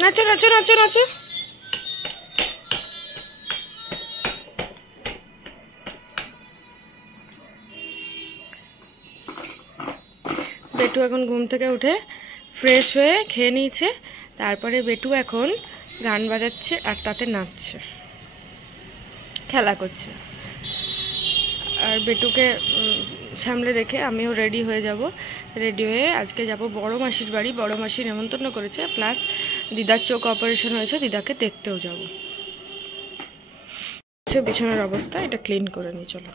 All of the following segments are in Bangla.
নাচো নাচো নাচো নাচো। বেটু এখন ঘুম থেকে উঠে ফ্রেশ হয়ে খেয়ে নিয়েছে। তারপরে বেটু এখন গান বাজাচ্ছে আর তাতে নাচছে, খেলা করছে। আর বেটুকে সামলে রেখে আমিও রেডি হয়ে যাব। রেডি হয়ে আজকে যাব বড় মাসির বাড়ি। বড় মাসি নেমন্তন্ন করেছে, প্লাস দিদার চোখ অপারেশন হয়েছে, দিদাকে দেখতেও যাব। বিছানার অবস্থা এটা ক্লিন করে নিয়ে চলো।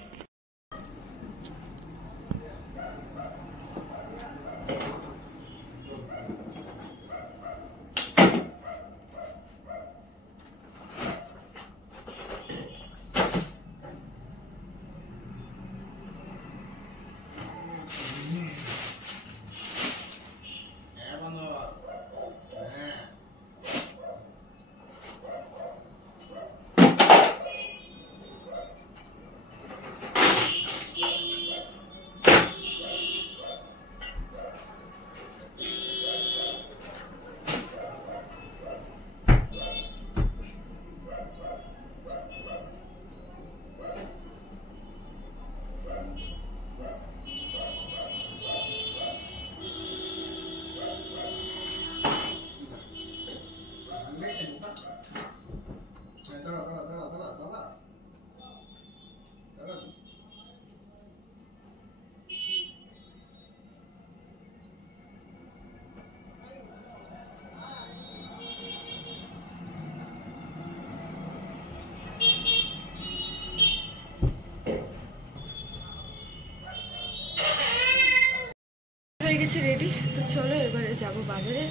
হয়ে গেছে রেডি, তো চলো এবারে যাবো বাজারে,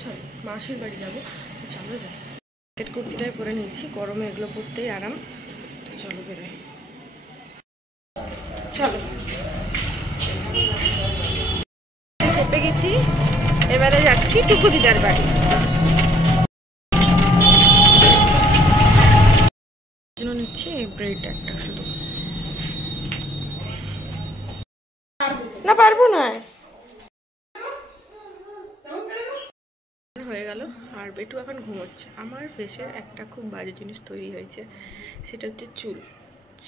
সরি মাসির বাড়ি যাবো। তো চলো যাই। জ্যাকেট কুর্তিটাই পরে নিয়েছি, গরমে এগুলো পরতেই আরাম। তো চলো বেরোই, চলো। চেপে গেছি, এবারে যাচ্ছি টুকু দিদার বাড়ি। জন্য নিচ্ছি এই ব্রেড একটা শুধু, না পারবো না। হয়ে গেল। আর বেটু এখন ঘুমোচ্ছে। আমার ফেসের একটা খুব বাজে জিনিস তৈরি হয়েছে, সেটা হচ্ছে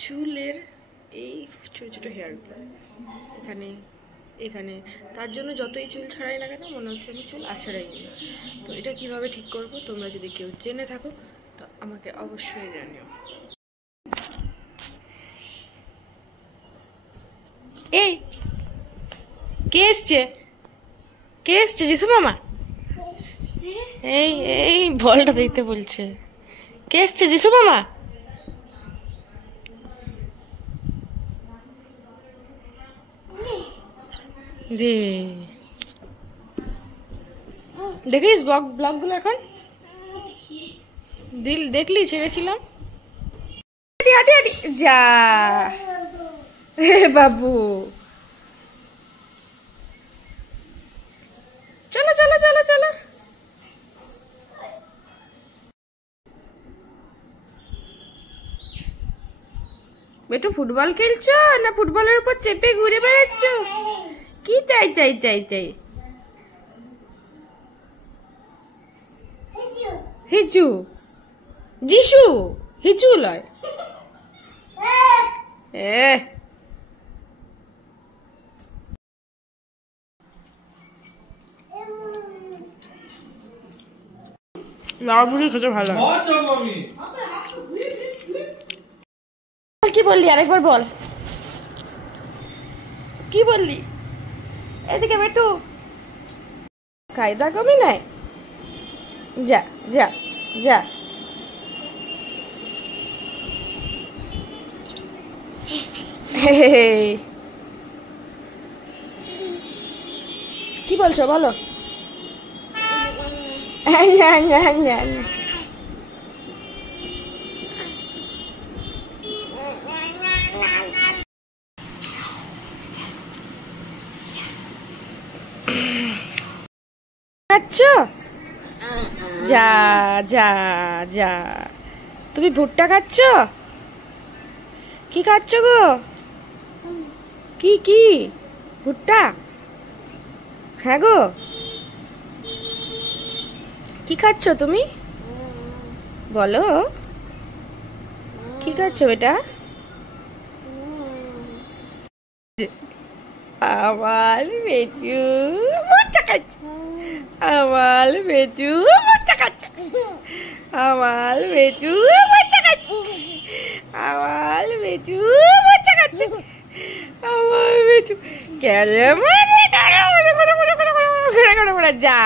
চুলের এই ছোটো ছোটো হেয়ারগুলো এখানে এখানে। তার জন্য যতই চুল ছাড়াই না কেন মনে হচ্ছে আমি চুল আছাড়াই নি। তো এটা কিভাবে ঠিক করব, তোমরা যদি কেউ জেনে থাকো তো আমাকে অবশ্যই জানিও। এই কে এসছে? কে এসছে? যিশু মামা? এই এই বলটা দিতে বলছে। কে এসছে? যিশু মামা? জি দেখিস ব্লগগুলো এখন দেখলি ছেড়েছিলাম। যা বাবু, চলো চলো চলো চলো। বেটু ফুটবল খেলছো না ফুটবলের উপর চেপে ঘুরে বেড়াচ্ছ? কি চাই চাই চাই চাই? হিচু যিশু, হিচু লয়। লাউ মুড়ি খেতে ভালো লাগে। কি বললি আরেকবার বল, কি বললি? এদিকে বেটু, কায়দা কমই নাই। যা যা যা। কি বলছো বলো? খাচ্ছ? যা যা যা। তুমি ভুট্টা খাচ্ছ? কি খাচ্ছ গো? কি কি? ভুট্টা? হ্যাঁ গো। কি খাচ্ছ তুমি? বলো, কি খাচ্ছ এটা? আমার বেটু মোচা খাচ্ছে, আমার বেটু মোচা খাচ্ছে, আমার বেটু মোচা খাচ্ছে, আমার বেটু মোচা খাচ্ছে, আমার বেটু কেন যা